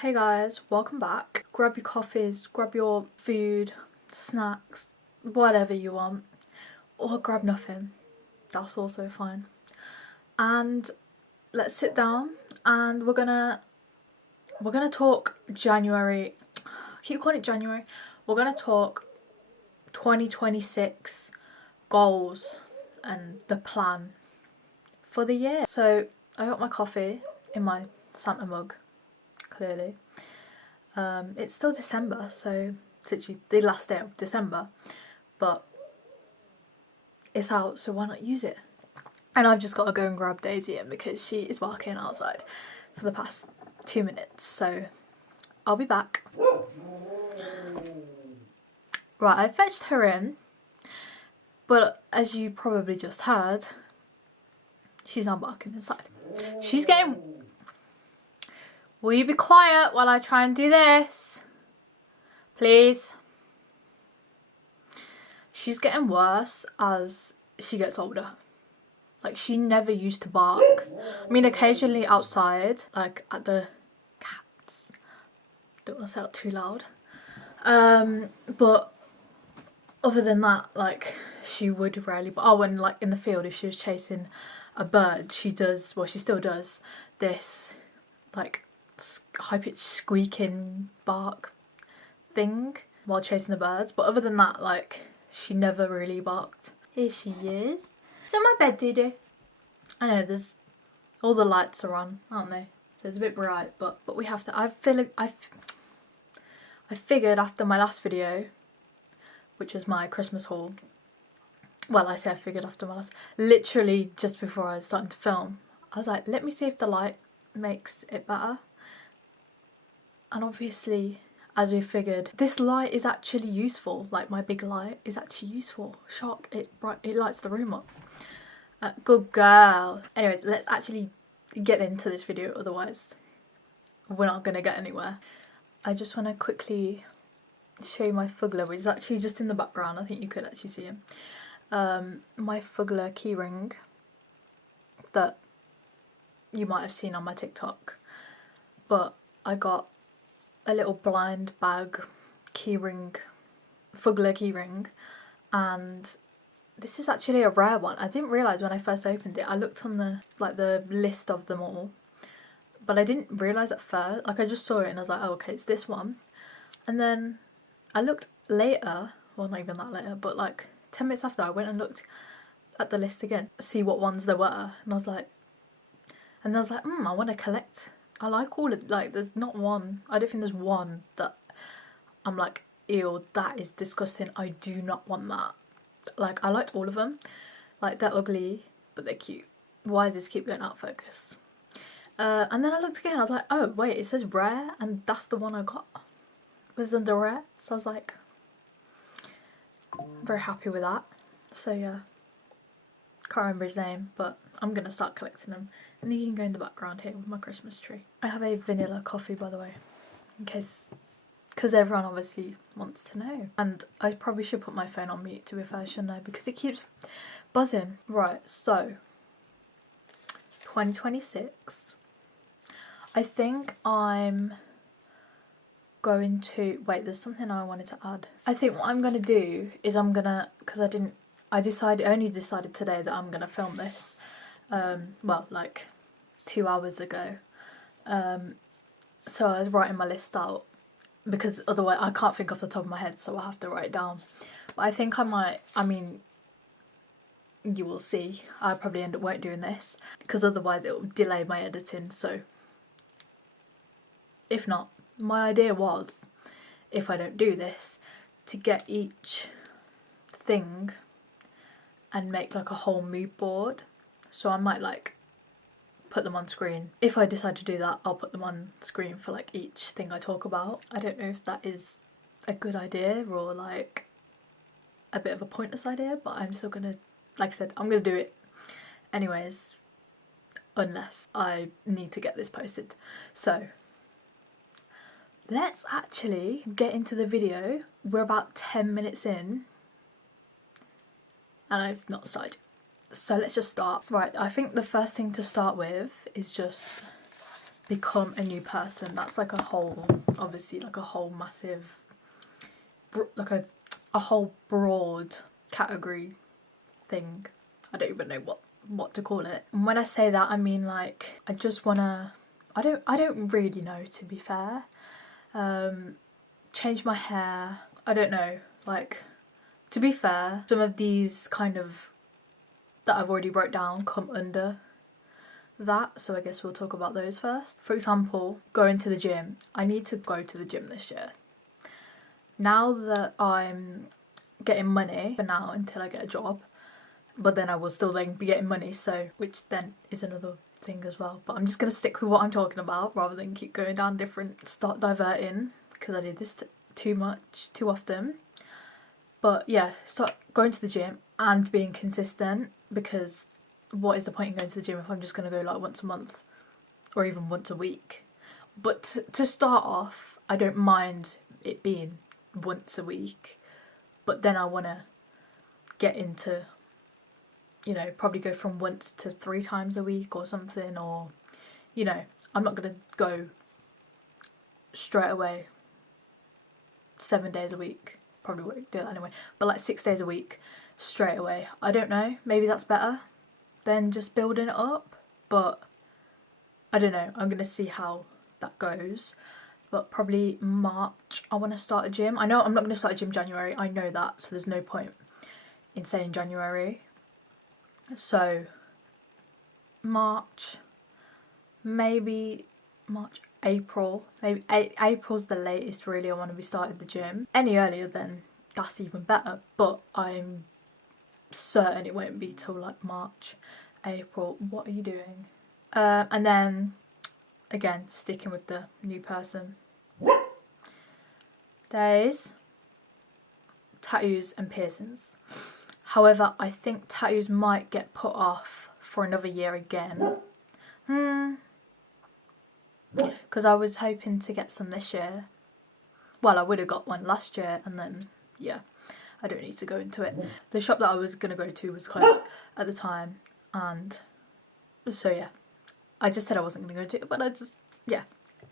Hey guys, welcome back. Grab your coffees, grab your food, snacks, whatever you want, or grab nothing. That's also fine. And let's sit down and we're gonna talk January. I keep calling it January. We're gonna talk 2026 goals and the plan for the year. So I got my coffee in my Santa mug, clearly. It's still December, so it's literally the last day of December, but it's out, so why not use it? And I've just got to go and grab Daisy in because she is barking outside for the past 2 minutes, so I'll be back. Right, I fetched her in, but as you probably just heard, she's now barking inside. She's getting... Will you be quiet while I try and do this? Please. She's getting worse as she gets older. Like, she never used to bark. I mean, occasionally outside, like at the cats. Don't want to say it too loud. But other than that, like, she would rarely. Oh, when like in the field, if she was chasing a bird, she does. Well, she still does this, like, high-pitched squeaking bark thing while chasing the birds. But other than that, like, she never really barked. Here she is. It's on my bed, Doo-doo. I know, there's all the lights are on, aren't they? So it's a bit bright, but we have to. I figured after my last video, which was my Christmas haul. Well, I say I figured after my last, literally just before I was starting to film, I was like, let me see if the light makes it better. And obviously, as we figured, this light is actually useful. Like, my big light is actually useful. Shock, it lights the room up. Good girl. Anyways, let's actually get into this video, otherwise we're not gonna get anywhere. I just want to quickly show you my Fuggler, which is actually just in the background. I think you could actually see him. My Fuggler keyring that you might have seen on my TikTok, but I got a little blind bag keyring, Fuggler keyring, and this is actually a rare one. I didn't realise when I first opened it. I looked on the list of them all, but I didn't realise at first. Like, I just saw it and I was like, oh, okay, it's this one. And then I looked later, well, not even that later, but like 10 minutes after, I went and looked at the list again to see what ones there were, and I was like, I want to collect. I like all of, like, there's not one, I don't think there's one that I'm like, ew, that is disgusting, I do not want that. Like, I liked all of them. Like, they're ugly, but they're cute. Why does this keep going out of focus? And then I looked again, I was like, oh wait, it says rare, and that's the one I got. It was under rare, so I was like, very happy with that. So yeah, can't remember his name, but I'm gonna start collecting them. And he can go in the background here with my Christmas tree. I have a vanilla coffee, by the way, in case, because everyone obviously wants to know. And I probably should put my phone on mute, to be fair, shouldn't I? Because it keeps buzzing. Right, so 2026. I think I'm going to, wait, there's something I wanted to add. I think what I'm gonna do is I'm gonna, because I only decided today that I'm gonna film this. Well, like 2 hours ago. So I was writing my list out, because otherwise I can't think off the top of my head, so I'll have to write it down. But I think I might, I mean, you will see, I probably won't doing this, because otherwise it will delay my editing. So if not, my idea was, if I don't do this, to get each thing and make like a whole mood board. So I might like put them on screen. If I decide to do that, I'll put them on screen for like each thing I talk about. I don't know if that is a good idea or like a bit of a pointless idea, but I'm still gonna, like I said, I'm gonna do it anyways, unless I need to get this posted. So let's actually get into the video. We're about 10 minutes in and I've not started. So let's just start. Right, I think the first thing to start with is just become a new person. That's like a whole, obviously like a whole massive, like a whole broad category thing. I don't even know what to call it. And when I say that, I mean like I just wanna, I don't really know, to be fair. Change my hair. I don't know, like, to be fair, some of these kind of that I've already wrote down come under that, so I guess we'll talk about those first. For example, going to the gym. I need to go to the gym this year. Now that I'm getting money, for now until I get a job, but then I will still then be getting money, so, which then is another thing as well. But I'm just going to stick with what I'm talking about rather than keep going down different, start diverting, because I do this too often. But yeah, start going to the gym and being consistent, because what is the point in going to the gym if I'm just going to go like once a month or even once a week? But to start off, I don't mind it being once a week, but then I want to get into, you know, probably go from once to 3 times a week or something, or, you know, I'm not going to go straight away 7 days a week. Probably won't do that anyway, but like 6 days a week straight away. I don't know, maybe that's better than just building it up, but I don't know. I'm gonna see how that goes. But probably March I want to start a gym. I know I'm not going to start a gym January, I know that, so there's no point in saying January. So March, maybe March, April, maybe April's the latest really I want to be starting the gym. Any earlier then that's even better, but I'm certain it won't be till like March, April. What are you doing? And then again, sticking with the new person days, tattoos and piercings. However, I think tattoos might get put off for another year again. Because I was hoping to get some this year. Well, I would have got one last year, and then yeah, I don't need to go into it. The shop that I was going to go to was closed at the time, and so yeah, I just said I wasn't going to go to it, but I just, yeah.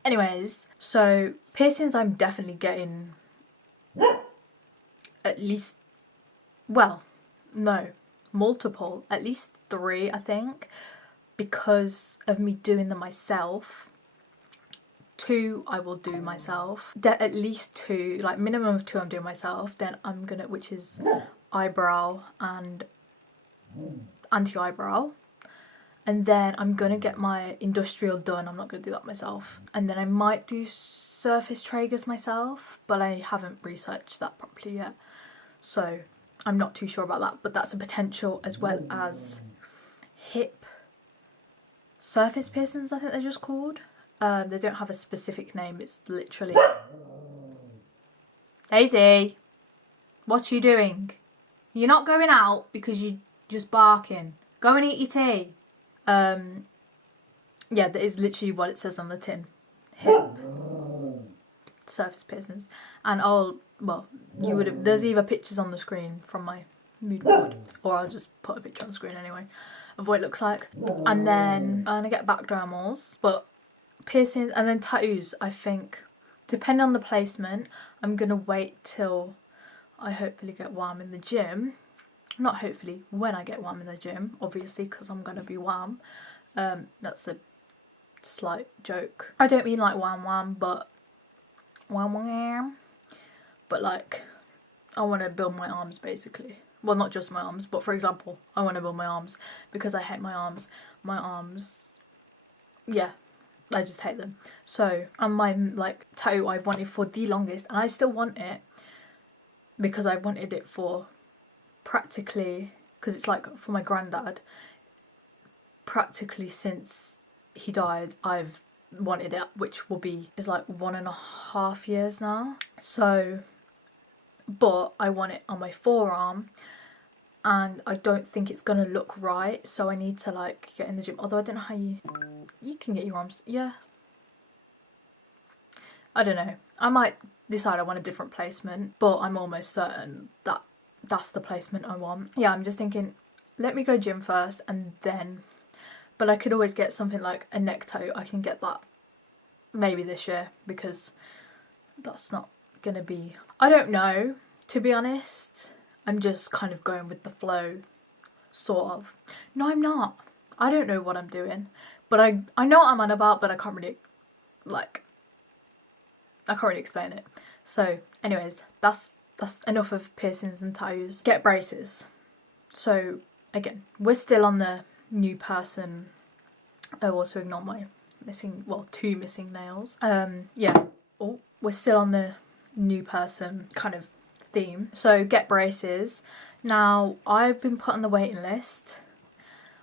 Anyways, so piercings I'm definitely getting at least, well, no, multiple, at least 3 I think, because of me doing them myself. 2 I will do myself, at least 2, like minimum of 2 I'm doing myself. Then I'm gonna, which is eyebrow and anti-eyebrow, and then I'm gonna get my industrial done. I'm not gonna do that myself. And then I might do surface traegers myself, but I haven't researched that properly yet, so I'm not too sure about that, but that's a potential, as well as hip surface piercings, I think they're just called. They don't have a specific name, it's literally... Daisy, what are you doing? You're not going out because you're just barking. Go and eat your tea. Yeah, that is literally what it says on the tin. Hip surface piercings. And well, you would have, there's either pictures on the screen from my mood board, or I'll just put a picture on the screen anyway of what it looks like. And then I'm gonna get back dermals, but piercings and then tattoos, I think, depending on the placement, I'm gonna wait till I hopefully get warm in the gym. Not hopefully, when I get warm in the gym, obviously, because I'm gonna be warm. That's a slight joke. I don't mean like wham, but wham, but like I want to build my arms basically. Well, not just my arms, but for example, I want to build my arms because I hate my arms. My arms, yeah, I just hate them. So, and my like tattoo I've wanted for the longest, and I still want it because I wanted it for practically, because it's like for my granddad, practically since he died I've wanted it, which is like 1.5 years now. So, but I want it on my forearm, and I don't think it's gonna look right, so I need to like get in the gym. Although I don't know how you can get your arms, yeah, I don't know. I might decide I want a different placement, but I'm almost certain that that's the placement I want. Yeah, I'm just thinking, let me go gym first and then, but I could always get something like a neck tattoo. I can get that maybe this year, because that's not gonna be, I don't know, to be honest. I'm just kind of going with the flow, sort of. No, I'm not. I don't know what I'm doing, but I know what I'm on about, but I can't really explain it. So anyways, that's enough of piercings and tattoos. Get braces. So again, we're still on the new person. Oh, also ignore my missing, well, 2 missing nails. Yeah. Oh, we're still on the new person kind of theme. So get braces. Now, I've been put on the waiting list.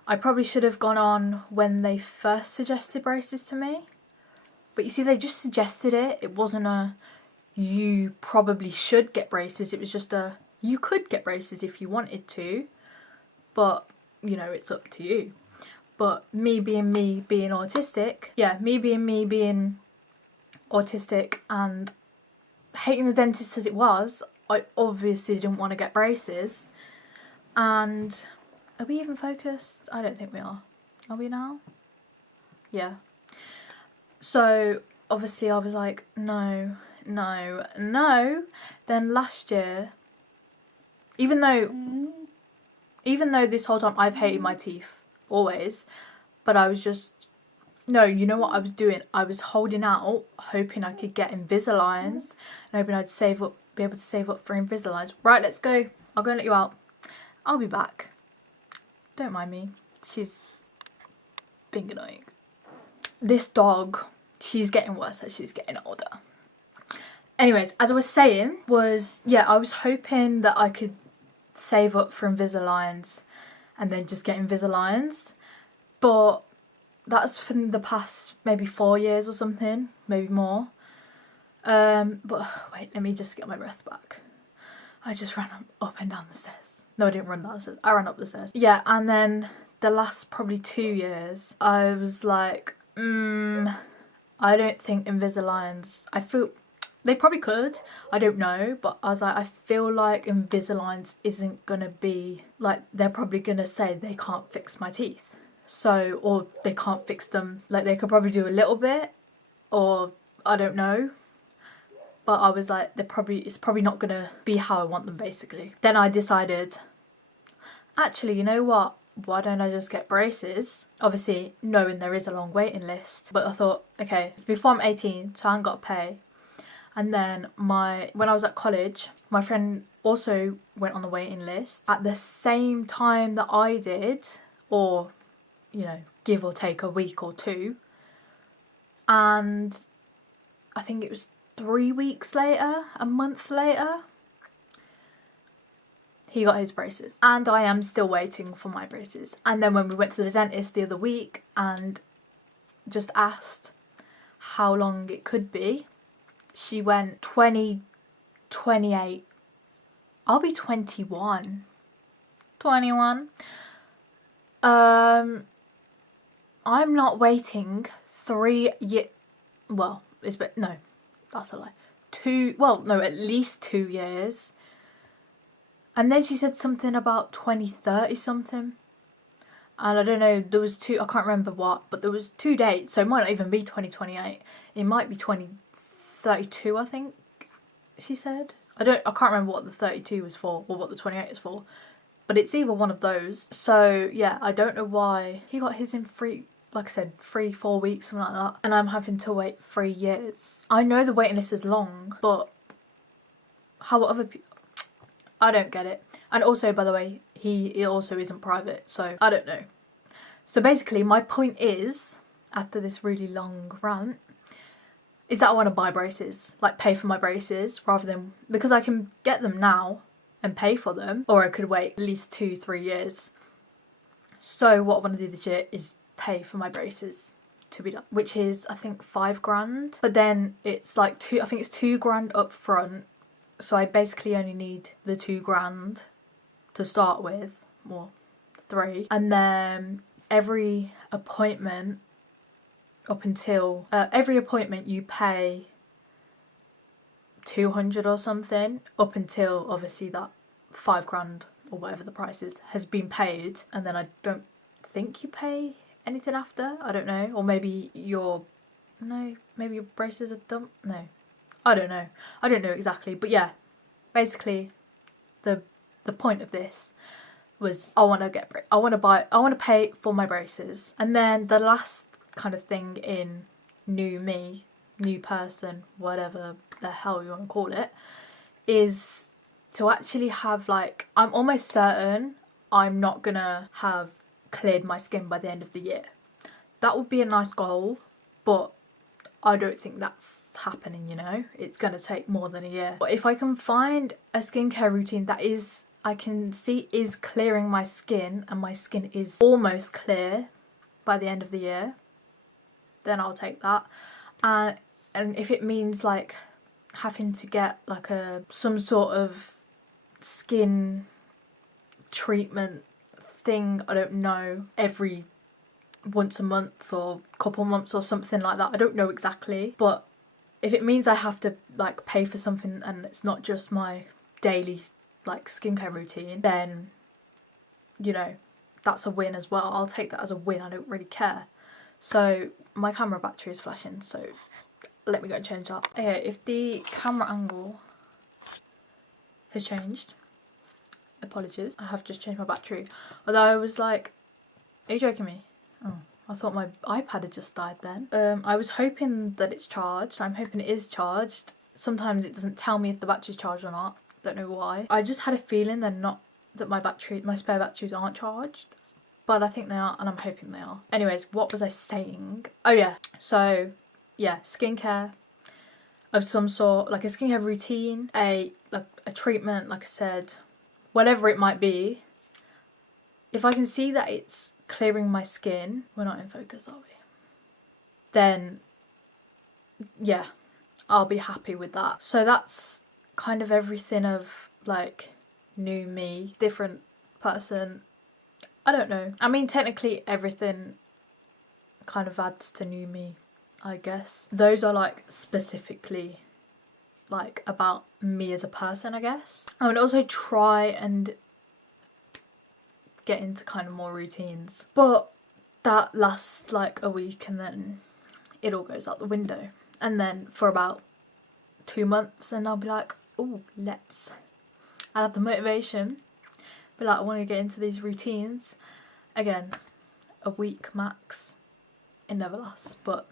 I probably should have gone on when they first suggested braces to me. But you see, they just suggested it. It wasn't a, you probably should get braces. It was just a, you could get braces if you wanted to. But, you know, it's up to you. But me being autistic, yeah, me being autistic and hating the dentist as it was, I obviously didn't want to get braces. And are we even focused? I don't think we are. Are we now? Yeah. So obviously I was like, no. Then last year, even though this whole time I've hated my teeth, always, but I was just, no, you know what I was doing? I was holding out, hoping I could get Invisaligns, and hoping I'd be able to save up for Invisaligns. Right, let's go. I'll go and let you out. I'll be back. Don't mind me. She's being annoying. This dog, she's getting worse as she's getting older. Anyways, as I was saying, yeah, I was hoping that I could save up for Invisaligns and then just get Invisaligns, but that's for the past maybe 4 years or something, maybe more. But wait, let me just get my breath back. I just ran up and down the stairs. No, I didn't run down the stairs. I ran up the stairs. Yeah, and then the last probably 2 years, I was like, I don't think Invisaligns, I feel, they probably could, I don't know, but I was like, I feel like Invisaligns isn't gonna be, like, they're probably gonna say they can't fix my teeth. So, or they can't fix them, like they could probably do a little bit, or I don't know. But I was like, it's probably not gonna be how I want them, basically. Then I decided, actually, you know what? Why don't I just get braces? Obviously, knowing there is a long waiting list. But I thought, okay, it's before I'm 18, so I haven't got to pay. And then when I was at college, my friend also went on the waiting list at the same time that I did, or, you know, give or take a week or 2. And I think it was 3 weeks later, a month later, he got his braces. And I am still waiting for my braces. And then when we went to the dentist the other week and just asked how long it could be, she went 2028. I'll be 21. 21. I'm not waiting 3 years. Well, no, that's a lie. 2, well, no, at least 2 years. And then she said something about 2030 something. And I don't know, there was 2, I can't remember what, but there was 2 dates, so it might not even be 2028. It might be 2032, I think she said. I can't remember what the 32 was for, or what the 28 is for. But it's either one of those. So yeah, I don't know why he got his in 3, like I said, 3-4 weeks, something like that. And I'm having to wait 3 years. I know the waiting list is long, but how other people, I don't get it. And also, by the way, he also isn't private, so I don't know. So basically, my point is, after this really long rant, is that I want to buy braces, like pay for my braces, rather than, because I can get them now and pay for them, or I could wait at least 2-3 years. So what I want to do this year is pay for my braces to be done, which is, I think, 5 grand. But then it's like I think it's 2 grand up front. So I basically only need the 2 grand to start with, or 3. And then every appointment up until, every appointment you pay 200 or something, up until obviously that 5 grand or whatever the price is has been paid. And then I don't think you pay anything after, I don't know. Or maybe no, maybe your braces are dumb. No, I don't know. I don't know exactly, but yeah, basically, the point of this was I want to pay for my braces. And then the last kind of thing in new me, new person, whatever the hell you want to call it, is to actually have, like, I'm almost certain I'm not gonna have cleared my skin by the end of the year. That would be a nice goal, but I don't think that's happening, you know? It's gonna take more than a year. But if I can find a skincare routine that I can see is clearing my skin, and my skin is almost clear by the end of the year, then I'll take that. And if it means like having to get like some sort of skin treatment thing, I don't know, every once a month or couple months or something like that, I don't know exactly, but if it means I have to like pay for something and it's not just my daily like skincare routine, then, you know, that's a win as well. I'll take that as a win. I don't really care. So my camera battery is flashing, so let me go and change that. Okay, if the camera angle has changed, apologies, I have just changed my battery. Although I was like, are you joking me? Oh, I thought my iPad had just died then. I was hoping that it's charged. I'm hoping it is charged. Sometimes it doesn't tell me if the battery's charged or not. Don't know why. I just had a feeling that my spare batteries aren't charged, but I think they are, and I'm hoping they are. Anyways, what was I saying? Oh yeah, so yeah, skincare of some sort, like a skincare routine, a treatment, like I said, whatever it might be. If I can see that it's clearing my skin, we're not in focus, are we? Then yeah, I'll be happy with that. So that's kind of everything of like new me, different person. I don't know. I mean, technically everything kind of adds to new me, I guess. Those are like specifically like about me as a person, I guess. I would also try and get into kind of more routines, but that lasts like a week and then it all goes out the window. And then for about 2 months, and I'll be like, oh, I'll have the motivation, but like, I want to get into these routines again. A week max, it never lasts. But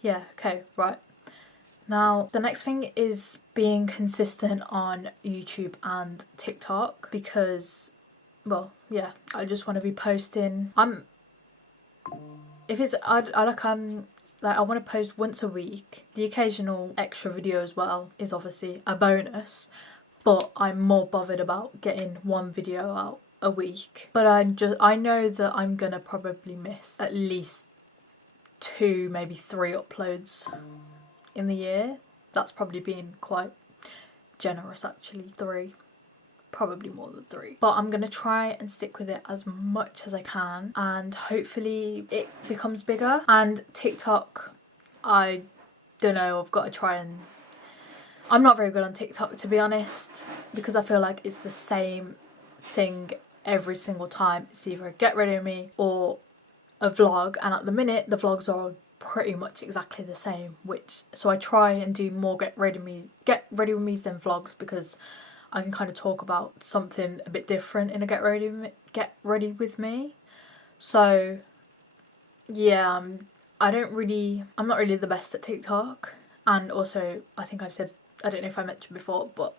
yeah, okay, right. Now the next thing is being consistent on YouTube and TikTok, because, well, yeah, I just want to be posting. I want to post once a week. The occasional extra video as well is obviously a bonus, but I'm more bothered about getting one video out a week. But I know that I'm gonna probably miss at least 2, maybe 3 uploads in the year. That's probably being quite generous, actually. 3. Probably more than 3, but I'm gonna try and stick with it as much as I can, and hopefully it becomes bigger. And TikTok, I don't know, I've got to try, and I'm not very good on TikTok, to be honest, because I feel like it's the same thing every single time. It's either a get ready with me or a vlog, and at the minute the vlogs are pretty much exactly the same, so I try and do more get ready with me's than vlogs, because I can kind of talk about something a bit different in a get ready with me. So yeah, I'm not really the best at TikTok. And also, I think I've said, I don't know if I mentioned before, but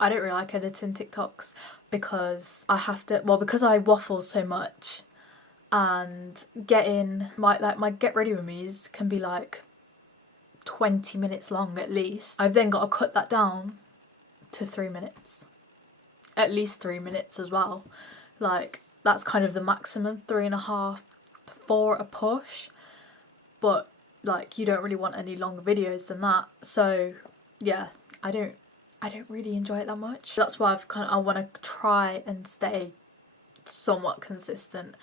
I don't really like editing TikToks, because because I waffle so much, and my get ready with me's can be like 20 minutes long at least. I've then got to cut that down to 3 minutes, at least 3 minutes as well. Like, that's kind of the maximum, 3.5 to 4 a push, but like, you don't really want any longer videos than that. So yeah, I don't really enjoy it that much. That's why I want to try and stay somewhat consistent.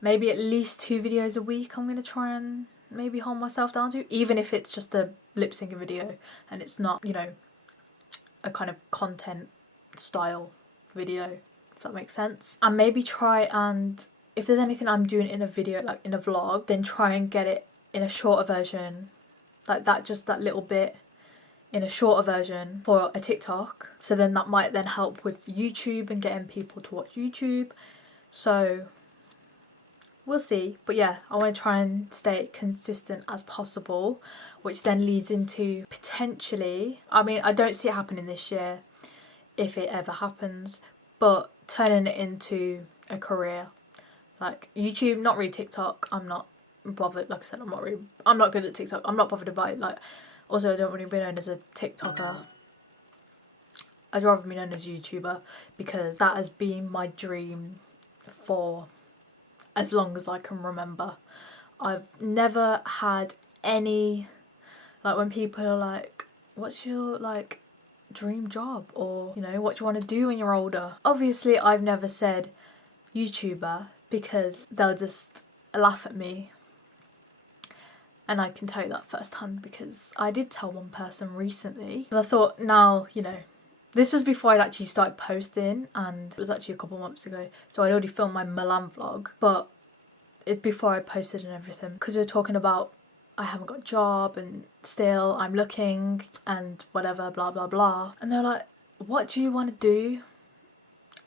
Maybe at least 2 videos a week I'm going to try and maybe hold myself down to, even if it's just a lip syncing video and it's not, you know, a kind of content style video, if that makes sense. And maybe try and, if there's anything I'm doing in a video, like in a vlog, then try and get it in a shorter version like that, just that little bit in a shorter version for a TikTok. So then that might then help with YouTube and getting people to watch YouTube. So we'll see. But yeah, I want to try and stay consistent as possible, which then leads into potentially, I mean, I don't see it happening this year if it ever happens, but turning it into a career. Like YouTube, not really TikTok. I'm not bothered. Like I said, I'm not good at TikTok. I'm not bothered about it. Like, also, I don't want to be known as a TikToker. I'd rather be known as a YouTuber, because that has been my dream for as long as I can remember. I've never had any, like, when people are like, what's your like dream job, or you know, what do you want to do when you're older? Obviously I've never said YouTuber, because they'll just laugh at me. And I can tell you that firsthand, because I did tell one person recently. I thought, now, you know, this was before I'd actually started posting, and it was actually a couple months ago. So I'd already filmed my Milan vlog, but it's before I posted and everything. Because we were talking about I haven't got a job and still I'm looking and whatever, blah, blah, blah. And they're like, what do you want to do?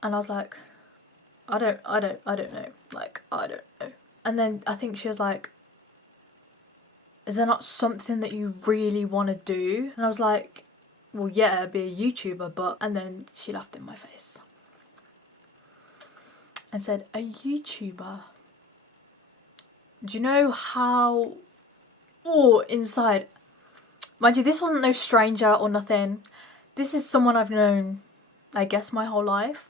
And I was like, I don't know. Like, I don't know. And then I think she was like, is there not something that you really want to do? And I was like, well, yeah, be a YouTuber, but... And then she laughed in my face and said, a YouTuber? Do you know how... Oh, inside... Mind you, this wasn't no stranger or nothing. This is someone I've known, I guess, my whole life.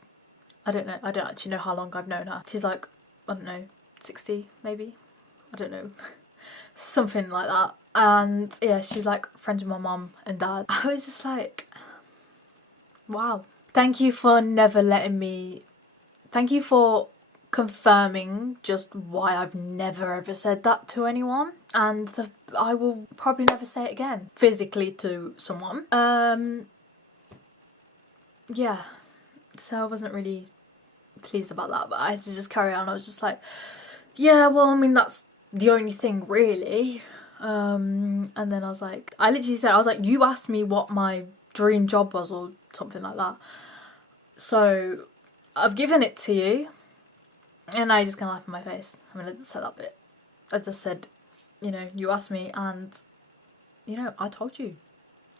I don't know. I don't actually know how long I've known her. She's like, I don't know, 60 maybe? I don't know. Something like that. And yeah, she's like friends with my mum and dad. I was just like, wow. Thank you for never letting me... Thank you for confirming just why I've never ever said that to anyone. And I will probably never say it again. Physically to someone. Yeah. So I wasn't really pleased about that, but I had to just carry on. I was just like, yeah, well, I mean, that's the only thing really. And then I was like, I literally said, I was like, you asked me what my dream job was or something like that, so I've given it to you. And I just kind of laughed in my face. I mean, I didn't say that bit. I just said, you know, you asked me and, you know, I told you.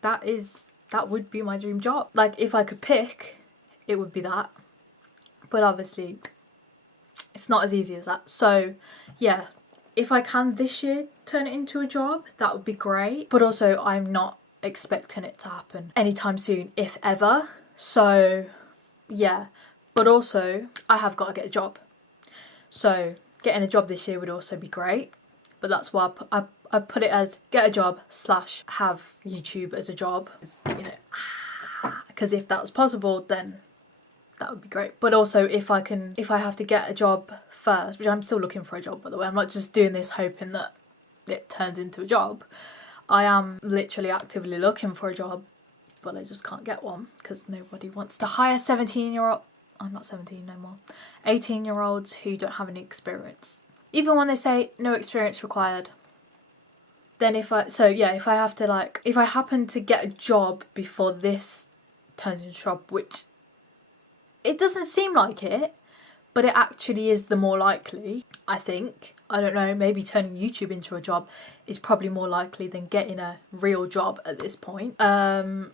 That would be my dream job. Like, if I could pick, it would be that. But obviously, it's not as easy as that. So, yeah, if I can this year turn it into a job, that would be great. But also, I'm not expecting it to happen anytime soon, if ever. So, yeah. But also, I have got to get a job. So, getting a job this year would also be great. But that's why I put it as get a job / have YouTube as a job. You know, because if that was possible, then that would be great. But also, if I have to get a job first, which I'm still looking for a job, by the way. I'm not just doing this hoping that it turns into a job. I am literally actively looking for a job, but I just can't get one because nobody wants to hire 17-year-old... I'm not 17 no more. 18-year-olds who don't have any experience. Even when they say no experience required. Then if I happen to get a job before this turns into a job, which it doesn't seem like it, but it actually is the more likely, I think. I don't know, maybe turning YouTube into a job is probably more likely than getting a real job at this point. So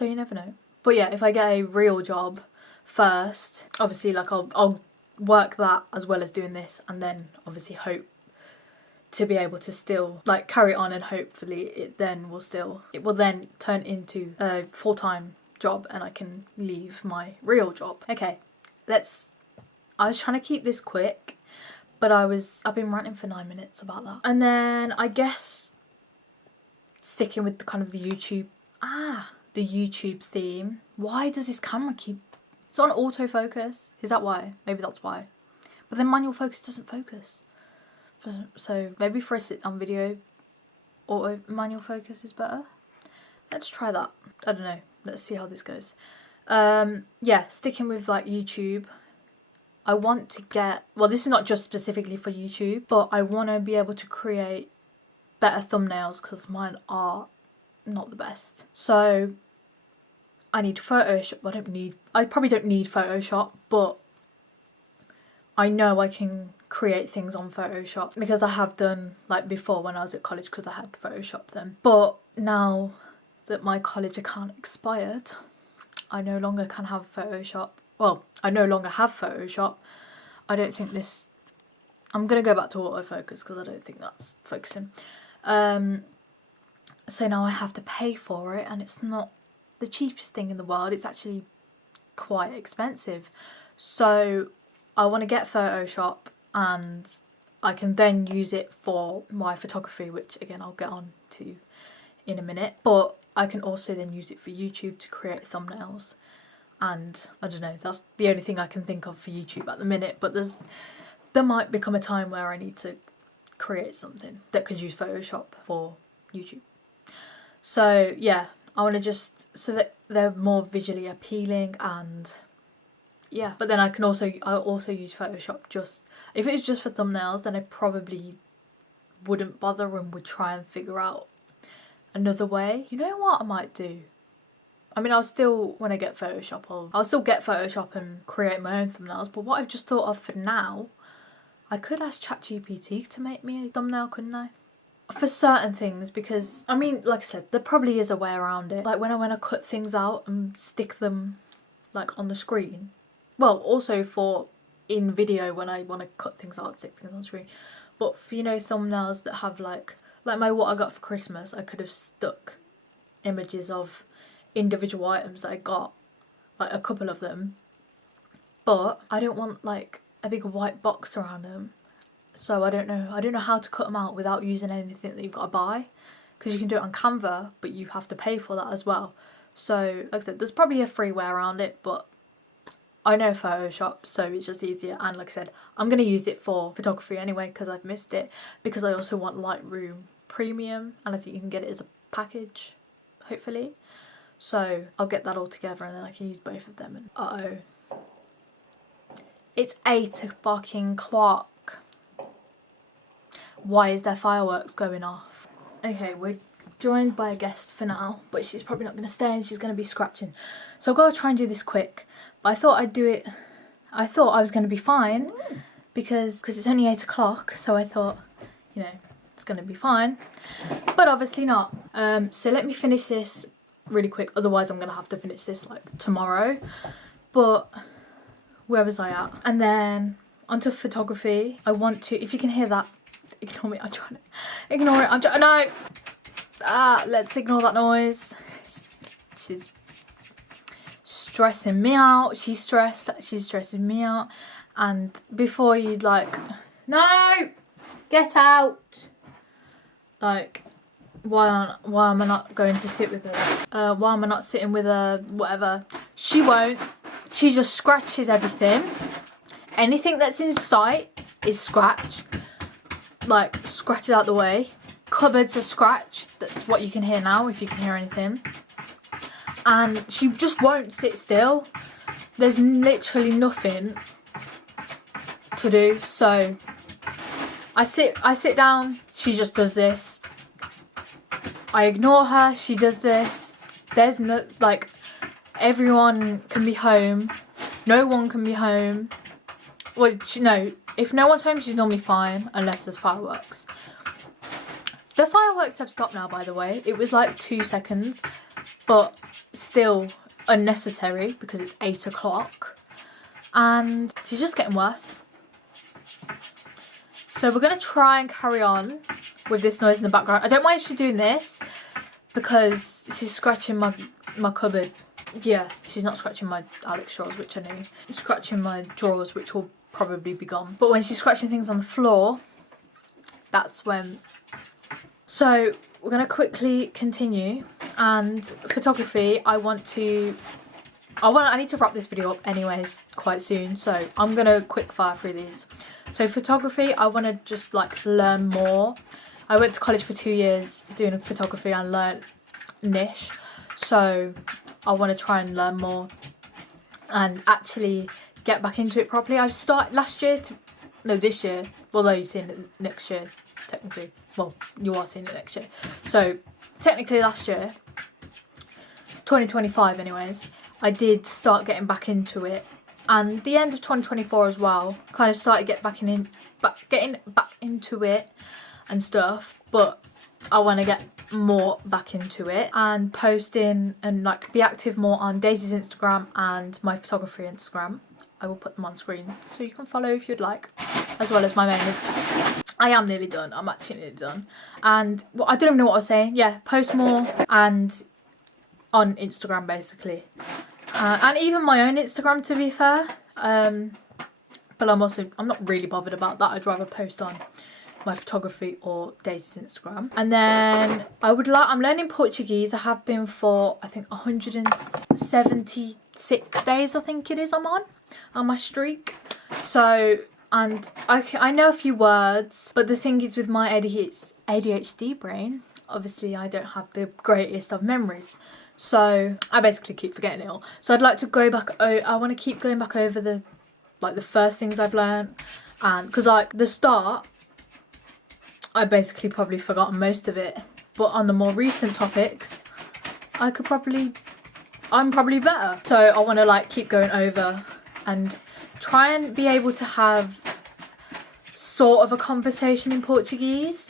you never know. But yeah, if I get a real job first, obviously, like, I'll work that as well as doing this, and then obviously hope to be able to still like carry on, and hopefully it will then turn into a full-time job and I can leave my real job. Okay, I was trying to keep this quick, but I've been ranting for 9 minutes about that. And then I guess sticking with the kind of the YouTube theme. Why does this camera keep... It's on autofocus. Is that why? Maybe that's why. But then manual focus doesn't focus. So maybe for a sit-down video, manual focus is better. Let's try that. I don't know. Let's see how this goes. Yeah, sticking with like YouTube. I want to get... Well, this is not just specifically for YouTube, but I want to be able to create better thumbnails because mine are not the best. So I need Photoshop. I probably don't need Photoshop, but I know I can create things on Photoshop because I have done, like, before when I was at college, because I had Photoshop then. But now that my college account expired, I no longer can have Photoshop. Well, I no longer have Photoshop. I don't think this... I'm going to go back to autofocus because I don't think that's focusing. So now I have to pay for it, and it's not the cheapest thing in the world. It's actually quite expensive. So I want to get Photoshop, and I can then use it for my photography, which again I'll get on to in a minute. But I can also then use it for YouTube to create thumbnails. And I don't know, that's the only thing I can think of for YouTube at the minute. But there might become a time where I need to create something that could use Photoshop for YouTube. So yeah, I want to just, so that they're more visually appealing, and yeah. But then I'll also use Photoshop just, if it was just for thumbnails, then I probably wouldn't bother and would try and figure out another way. You know what I might do? I mean, when I get Photoshop, I'll still get Photoshop and create my own thumbnails. But what I've just thought of for now, I could ask ChatGPT to make me a thumbnail, couldn't I? For certain things, because I mean, like I said, there probably is a way around it. Like when I cut things out and stick them like on the screen. Well, also for in video when I want to cut things out, stick things on the screen. But for, you know, thumbnails that have like my what I got for Christmas, I could have stuck images of individual items that I got, like a couple of them. But I don't want like a big white box around them. So I don't know how to cut them out without using anything that you've got to buy, because you can do it on Canva, but you have to pay for that as well. So like I said, there's probably a free way around it, but I know Photoshop, so it's just easier. And like I said, I'm going to use it for photography anyway because I've missed it, because I also want Lightroom Premium, and I think you can get it as a package, hopefully. So I'll get that all together and then I can use both of them. And uh-oh. It's 8 o'clock. Why is there fireworks going off? Okay, we're joined by a guest for now, but she's probably not going to stay and she's going to be scratching. So I've got to try and do this quick. But I thought I'd do it... I thought I was going to be fine because it's only 8 o'clock, so I thought, you know, it's going to be fine. But obviously not. So let me finish this really quick, otherwise I'm going to have to finish this like tomorrow. But where was I at? And then onto photography. I want to... If you can hear that, ignore me. I'm trying to ignore it. No. Let's ignore that noise. She's stressing me out. She's stressed. She's stressing me out. And before you'd like, no, get out. Like, why am I not going to sit with her? Why am I not sitting with her? Whatever. She won't. She just scratches everything. Anything that's in sight is scratched. Like, scratch it out the way. Cupboards are scratched. That's what you can hear now, if you can hear anything. And she just won't sit still. There's literally nothing to do. So I sit down, she just does this. I ignore her, she does this. There's no, like, everyone can be home. No one can be home. Well, no, if no one's home, she's normally fine, unless there's fireworks. The fireworks have stopped now, by the way. It was like 2 seconds, but still unnecessary because it's 8 o'clock. And she's just getting worse. So we're going to try and carry on with this noise in the background. I don't mind if she's doing this because she's scratching my cupboard. Yeah, she's not scratching my Alex drawers, which I know. She's scratching my drawers, which will probably be gone. But when she's scratching things on the floor, that's when... So we're going to quickly continue. And photography, I need to wrap this video up anyways quite soon. So I'm going to quick fire through these. So photography, I want to just like learn more. I went to college for 2 years doing photography and learned niche. So I want to try and learn more and actually get back into it properly. I've started this year, although you've seen it next year, technically. Well, you are seeing it next year. So technically last year, 2025 anyways, I did start getting back into it. And the end of 2024 as well, kind of started getting back into it and stuff. But I want to get more back into it and posting and like be active more on Daisy's Instagram and my photography Instagram. I will put them on screen so you can follow if you'd like, as well as my main Instagram. I am nearly done. I'm actually nearly done. And well, I don't even know what I was saying. Yeah, post more and on Instagram basically. And even my own Instagram, to be fair. But I'm not really bothered about that. I'd rather post on my photography or Daisy's Instagram. And then I'm learning Portuguese. I have been for I think 176 days I think it is I'm on my streak. So, and I know a few words, but the thing is with my ADHD brain, obviously I don't have the greatest of memories. So I basically keep forgetting it all. So I'd like to go back. I want to keep going back over the first things I've learned, and because like the start, I basically probably forgotten most of it. But on the more recent topics, I'm probably better. So I want to like keep going over and try and be able to have sort of a conversation in Portuguese,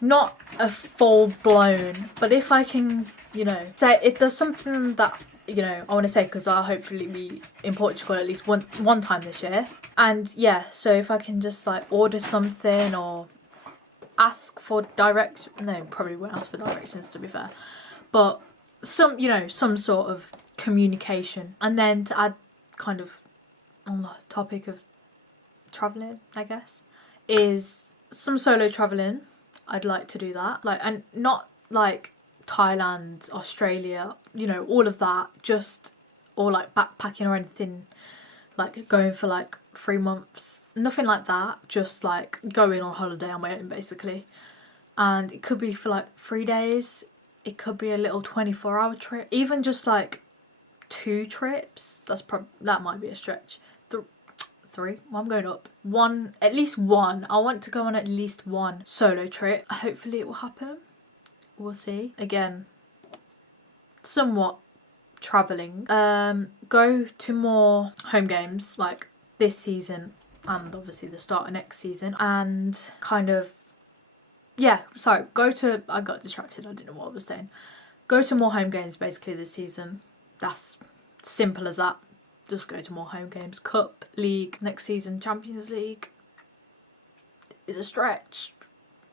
not a full blown, but if I can, you know, say if there's something that, you know, I want to say, because I'll hopefully be in Portugal at least one time this year. And yeah, so if I can just like order something or ask for probably won't ask for directions, to be fair, but some, you know, some sort of communication. And then to add kind of on the topic of traveling, I guess, is some solo traveling. I'd like to do that, like, and not like Thailand, Australia, you know, all of that, just, or like backpacking or anything, like going for like 3 months, nothing like that, just like going on holiday on my own basically. And it could be for like 3 days, it could be a little 24-hour trip, even just like 2 trips. That might be a stretch. 3, well, I'm going up. At least one. I want to go on at least one solo trip. Hopefully it will happen. We'll see. Again, somewhat travelling. Go to more home games like this season and obviously the start of next season, and kind of, yeah, sorry, I got distracted, I didn't know what I was saying. Go to more home games basically this season. That's simple as that. Just go to more home games. Cup, League, next season Champions League is a stretch.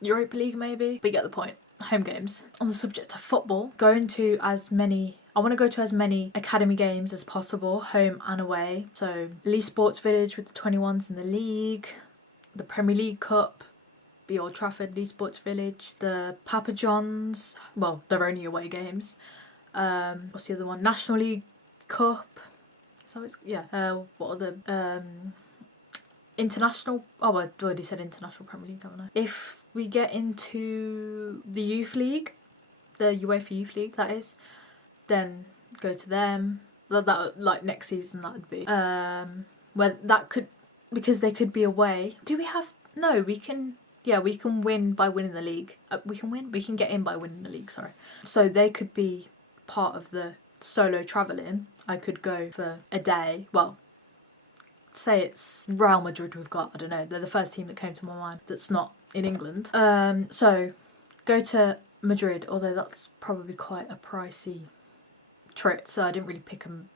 Europa League maybe, but you get the point. Home games. On the subject of football, I want to go to as many academy games as possible, home and away. So Lee Sports Village with the 21s in the league, the Premier League Cup, the Old Trafford, Lee Sports Village, the Papa John's, well, they're only away games. What's the other one? National League Cup. So it's, yeah. What are the international? Oh, I already said international Premier League, haven't I? If we get into the youth league, the UEFA Youth League, that is, then go to them. That like next season that would be. Where that could, because they could be away. Do we have? No, we can. Yeah, we can win by winning the league. We can get in by winning the league. Sorry. So they could be part of the solo travelling. I could go for a day. Well, say it's Real Madrid we've got. I don't know. They're the first team that came to my mind that's not in England. So go to Madrid, although that's probably quite a pricey trip, so I didn't really pick them.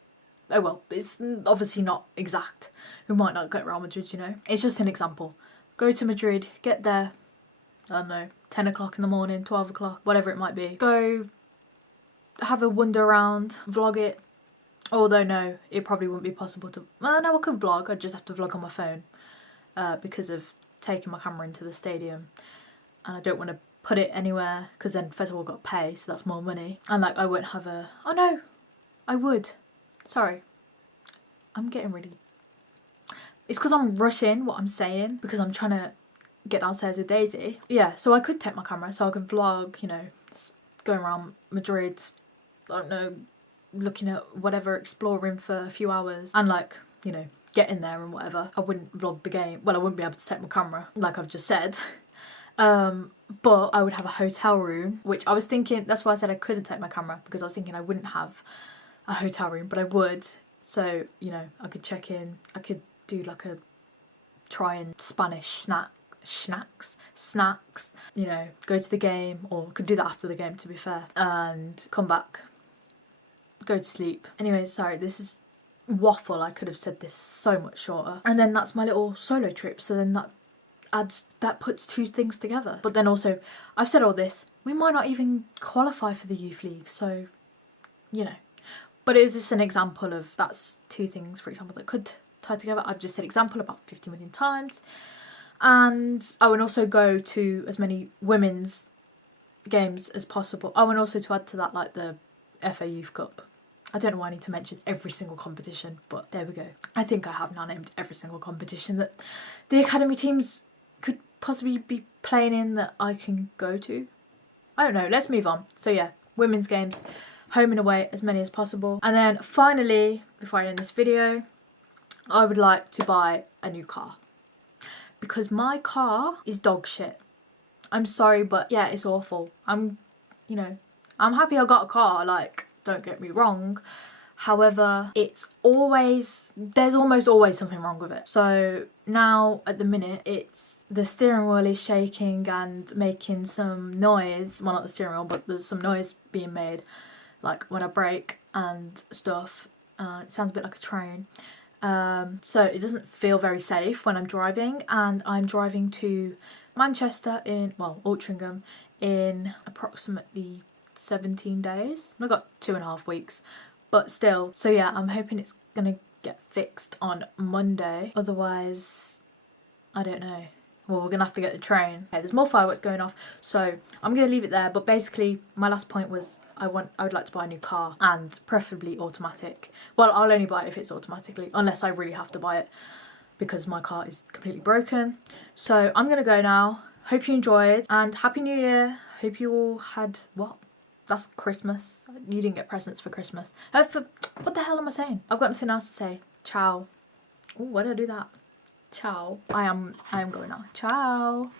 Oh well, it's obviously not exact. We might not go to Real Madrid, you know. It's just an example. Go to Madrid, get there, I don't know, 10 o'clock in the morning, 12 o'clock, whatever it might be. Go have a wander around, vlog it. Although no, it probably wouldn't be possible to, no, I could vlog, I'd just have to vlog on my phone because of taking my camera into the stadium, and I don't want to put it anywhere because then first of all I've got to pay, so that's more money, and like I won't have a, oh no, I would, sorry, I'm getting really, it's because I'm rushing what I'm saying because I'm trying to get downstairs with Daisy. Yeah, so I could take my camera so I could vlog, you know, going around Madrid, I don't know, looking at whatever, exploring for a few hours, and like, you know, get in there and whatever. I wouldn't vlog the game. Well, I wouldn't be able to take my camera, like I've just said. But I would have a hotel room, which I was thinking, that's why I said I couldn't take my camera, because I was thinking I wouldn't have a hotel room, but I would. So, you know, I could check in, I could do like a try and Spanish snacks, you know, go to the game, or could do that after the game, to be fair, and come back, go to sleep. Anyway, sorry, this is waffle. I could have said this so much shorter. And then that's my little solo trip, so then that puts two things together. But then also, I've said all this, we might not even qualify for the youth league, so you know. But it was just an example of, that's two things, for example, that could tie together. I've just said example about 50 million times. And I would also go to as many women's games as possible. Oh, and also to add to that, like the FA Youth Cup. I don't know why I need to mention every single competition, but there we go. I think I have now named every single competition that the academy teams could possibly be playing in that I can go to. I don't know, let's move on. So yeah, women's games, home and away, as many as possible. And then finally, before I end this video, I would like to buy a new car, because my car is dog shit. I'm sorry, but yeah, it's awful. I'm happy I got a car, like, don't get me wrong. However, there's almost always something wrong with it. So now at the minute, the steering wheel is shaking and making some noise. Well, not the steering wheel, but there's some noise being made, like when I brake and stuff. It sounds a bit like a train. So it doesn't feel very safe when I'm driving, and I'm driving to Manchester Altrincham in approximately 17 days. I've got 2.5 weeks, but still. So yeah, I'm hoping it's gonna get fixed on Monday. Otherwise, I don't know. Well, we're gonna have to get the train. Okay, there's more fireworks going off, so I'm gonna leave it there. But basically, my last point was I would like to buy a new car, and preferably automatic. Well, I'll only buy it if it's automatically, unless I really have to buy it because my car is completely broken. So I'm gonna go now. Hope you enjoyed, and Happy New Year. Hope you all had, what? That's Christmas. You didn't get presents for Christmas. What the hell am I saying? I've got nothing else to say. Ciao. Oh, why did I do that? Ciao. I am going now. Ciao.